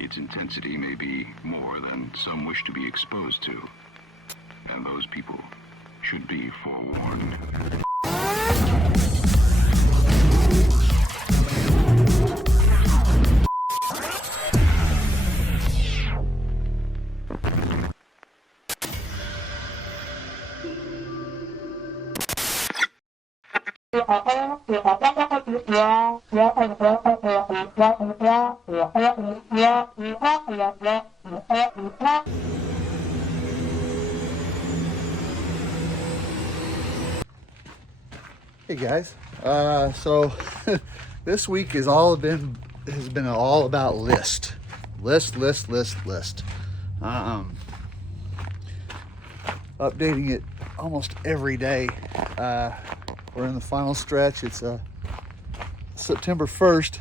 Its intensity may be more than some wish to be exposed to, and those people should be forewarned. Hey guys, so this week has been all about list. Updating it almost every day. We're in the final stretch. It's September 1st,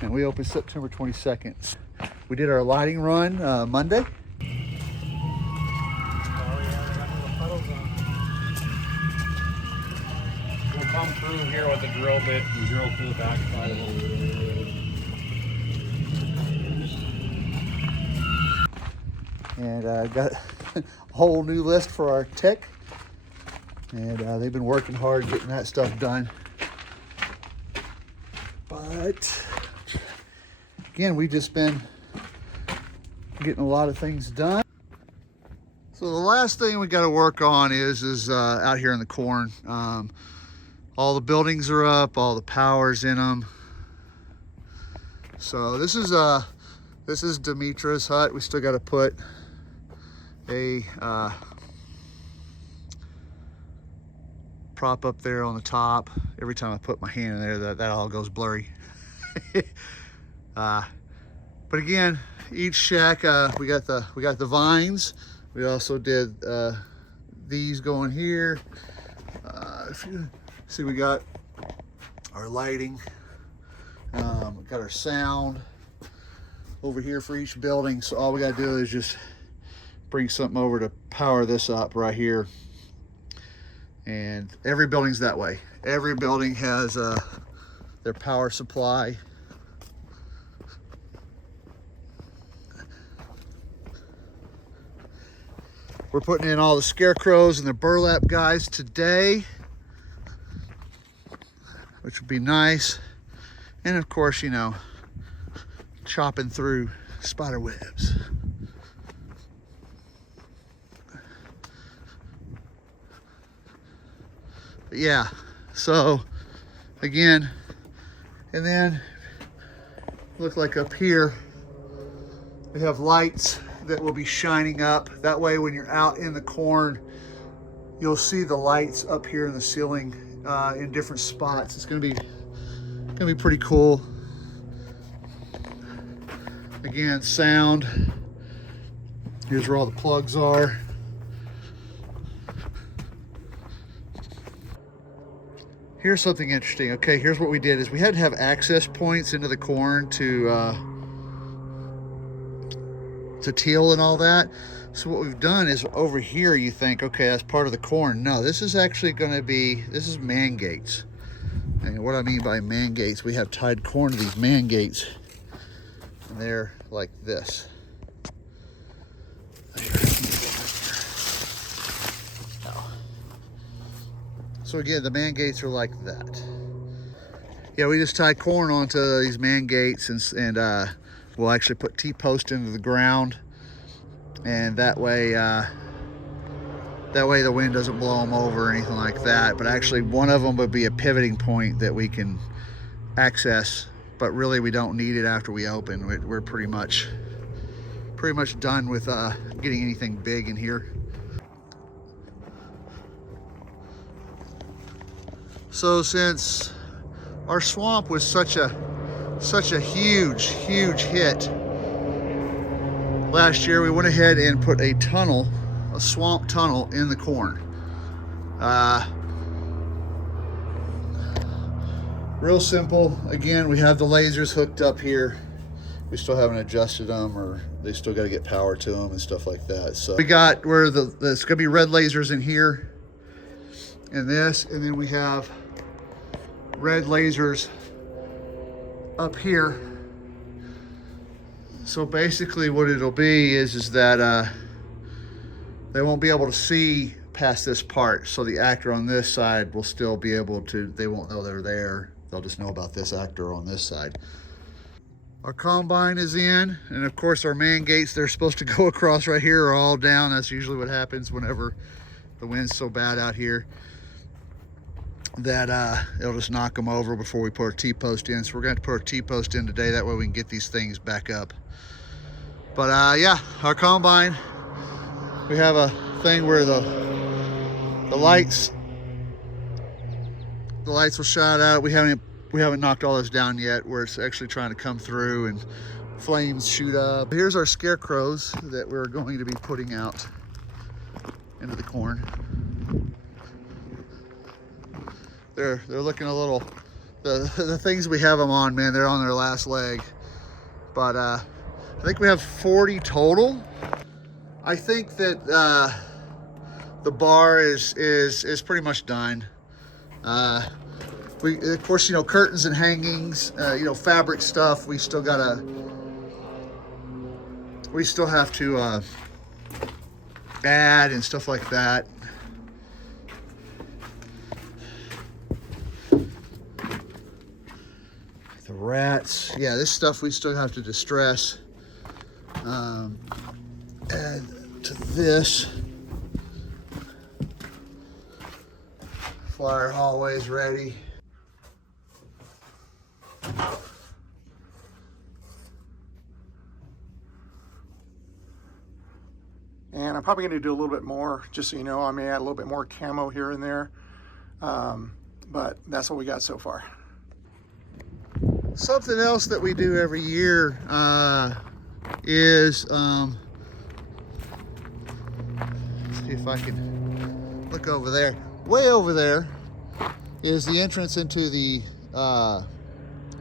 and we open September 22nd. We did our lighting run Monday. We'll come through here with the drill bit and drill through the back side of them. And got a whole new list for our tech, and they've been working hard getting that stuff done. But again, we've just been getting a lot of things done. So the last thing we got to work on is out here in the corn. All the buildings are up, all the power's in them. So this is Demetra's hut. We still got to put a prop up there on the top. Every time I put my hand in there, that all goes blurry. But again, each shack, we got the vines. We also did these going here. If you see, we got our lighting, we got our sound over here for each building. So all we got to do is just bring something over to power this up right here. And every building's that way. Every building has their power supply. We're putting in all the scarecrows and the burlap guys today, which would be nice. And of course, you know, chopping through spider webs. But yeah, so again, and then look like up here, we have lights that will be shining up. That way when you're out in the corn, you'll see the lights up here in the ceiling in different spots. It's gonna be pretty cool. Again, sound. Here's where all the plugs are. Here's something interesting. Okay, here's what we did is we had to have access points into the corn to teal and all that. So what we've done is over here, you think, okay, that's part of the corn. No, this is actually going to be, this is man gates. And what I mean by man gates, we have tied corn to these man gates, and they're like this. So again, the man gates are like that. Yeah, we just tie corn onto these man gates, and we'll actually put T-post into the ground, and that way the wind doesn't blow them over or anything like that. But actually, one of them would be a pivoting point that we can access, but really we don't need it after we open. We're pretty much done with getting anything big in here. So since our swamp was such a huge hit last year, we went ahead and put a tunnel, a swamp tunnel in the corn. Real simple. Again, we have the lasers hooked up here. We still haven't adjusted them, or they still got to get power to them and stuff like that. So we got where there's gonna be red lasers in here and this, and then we have red lasers up here. So basically what it'll be is that they won't be able to see past this part. So the actor on this side will still be able to, they won't know they're there. They'll just know about this actor on this side. Our combine is in, and of course our man gates, they're supposed to go across right here, are all down. That's usually what happens whenever the wind's so bad out here that it'll just knock them over before we put our T-post in. So we're going to put our T-post in today. That way we can get these things back up. But yeah, our combine, we have a thing where the lights will shine out. We haven't knocked all this down yet, where it's actually trying to come through and flames shoot up. Here's our scarecrows that we're going to be putting out into the corn. They're looking a little, the things we have them on, man, they're on their last leg. But I think we have 40 total. I think that the bar is pretty much done. We, of course, you know, curtains and hangings, you know, fabric stuff, we still have to add and stuff like that. The rats, yeah, this stuff we still have to distress. Add to this. Flyer hallways ready. And I'm probably going to do a little bit more, just so you know. I may add a little bit more camo here and there, but that's what we got so far. Something else that we do every year is, let's see if I can look over there. Way over there is the entrance into the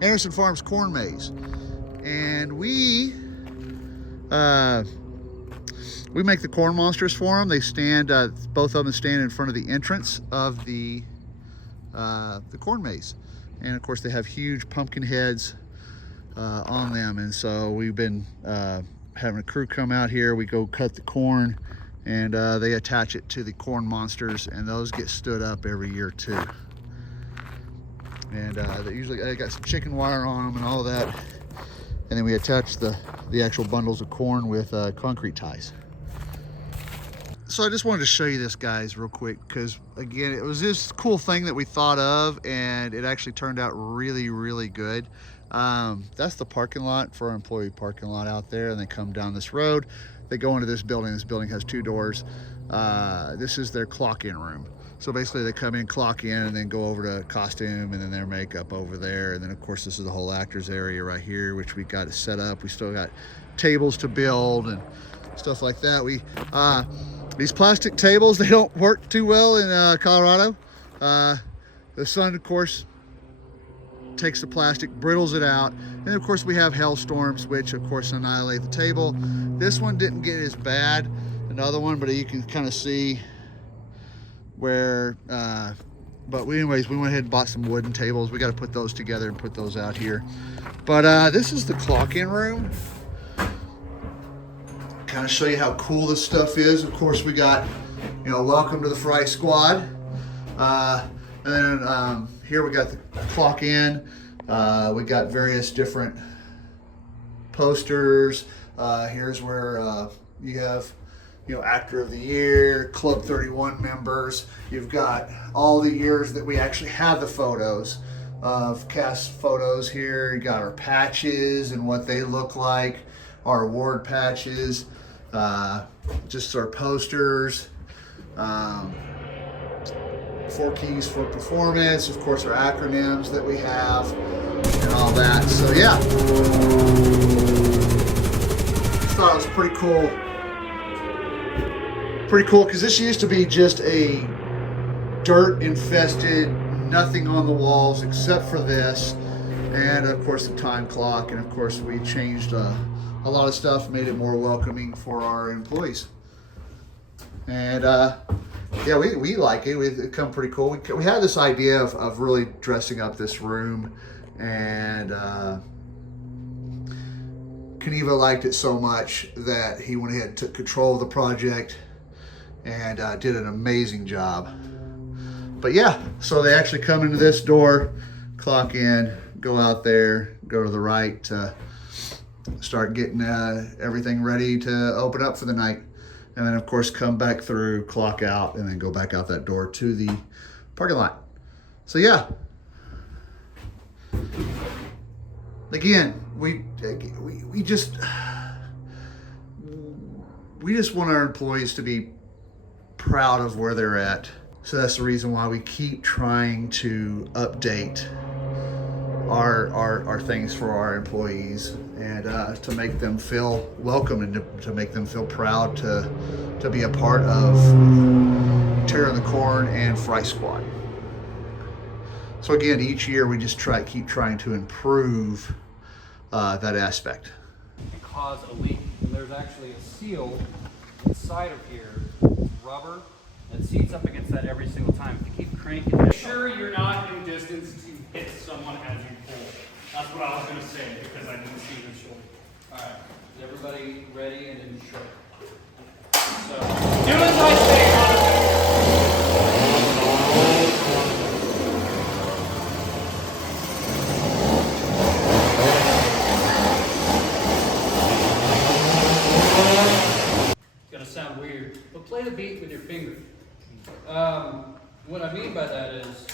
Anderson Farms corn maze. And we make the corn monsters for them. They stand, both of them stand in front of the entrance of the corn maze. And of course they have huge pumpkin heads on them. And so we've been having a crew come out here. We go cut the corn and they attach it to the corn monsters, and those get stood up every year too. And they got some chicken wire on them and all that. And then we attach the actual bundles of corn with concrete ties. So I just wanted to show you this, guys, real quick, because again, it was this cool thing that we thought of, and it actually turned out really, really good. That's the parking lot for our employee parking lot out there, and they come down this road. They go into this building. This building has 2 doors. This is their clock-in room. So basically they come in, clock in, and then go over to costume and then their makeup over there. And then of course this is the whole actors area right here, which we got to set up. We still got tables to build and stuff like that. These plastic tables, they don't work too well in Colorado. The sun, of course, takes the plastic, brittles it out. And of course we have hailstorms, which of course annihilate the table. This one didn't get as bad, another one, but you can kind of see where, but anyways, we went ahead and bought some wooden tables. We got to put those together and put those out here. But this is the clock-in room. Kind of show you how cool this stuff is. Of course, we got, you know, welcome to the Fry Squad. And then here we got the clock in. We got various different posters. Here's where you have, you know, Actor of the Year, Club 31 members. You've got all the years that we actually have the photos of cast photos here. You got our patches and what they look like, our award patches, just our posters, 4 keys for performance, of course our acronyms that we have and all that. So yeah, just thought it was pretty cool because this used to be just a dirt infested, nothing on the walls except for this, and of course the time clock, and of course we changed a lot of stuff, made it more welcoming for our employees. And yeah, we like it. It's come pretty cool. We had this idea of really dressing up this room and Kneva liked it so much that he went ahead and took control of the project and did an amazing job. But yeah, so they actually come into this door, clock in, go out there, go to the right to start getting everything ready to open up for the night. And then of course come back through, clock out, and then go back out that door to the parking lot. So yeah, again, we just want our employees to be proud of where they're at. So that's the reason why we keep trying to update our things for our employees, and to make them feel welcome, and to make them feel proud to be a part of Tearing the Corn and Fry Squad. So again, each year we just keep trying to improve that aspect. Cause a leak. And there's actually a seal inside of here, rubber, that seats up against that every single time. If you keep cranking, make sure you're not in distance to hit someone as you pull. That's what I was going to say because I didn't see the shoulder. All right, is everybody ready and in short? So, do as I say, it's going to sound weird, but play the beat with your finger. What I mean by that is,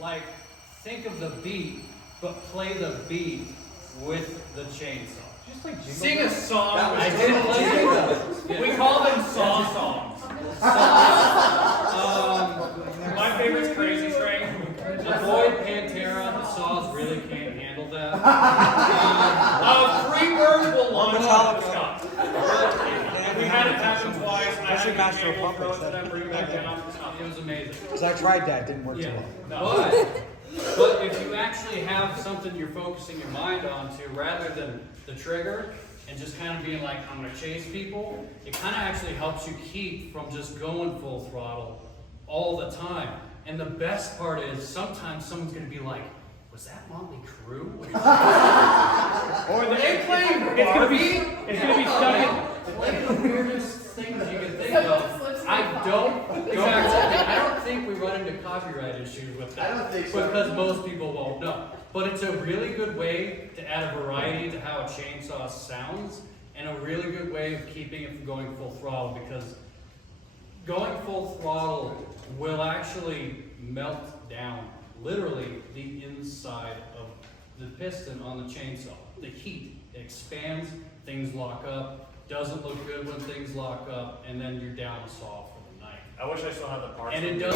like, think of the beat, but play the beat with the chainsaw. Just like sing a song. I did play those. We call them songs. My favorite's Crazy Train. Avoid Pantera. The saws really can't handle that. Freebird will launch out of the sky. We had it happen twice. I had Master of to throw Puppets, it, then bring it back down. It was amazing. Because I tried that, didn't work too Yeah. well. But if you actually have something you're focusing your mind on to, rather than the trigger and just kind of being like, I'm going to chase people, it kind of actually helps you keep from just going full throttle all the time. And the best part is sometimes someone's going to be like, was that Motley Crue? Or they playing It's gonna be stuck in. Like the weirdest things you can think of. I don't think we run into copyright issues with that. I don't think so. Because most people won't know. But it's a really good way to add a variety to how a chainsaw sounds, and a really good way of keeping it from going full throttle, because going full throttle will actually melt down literally the inside of the piston on the chainsaw. The heat, it expands, things lock up, doesn't look good when things lock up, and then you're down a saw for the night. I wish I still had the parts. And it does.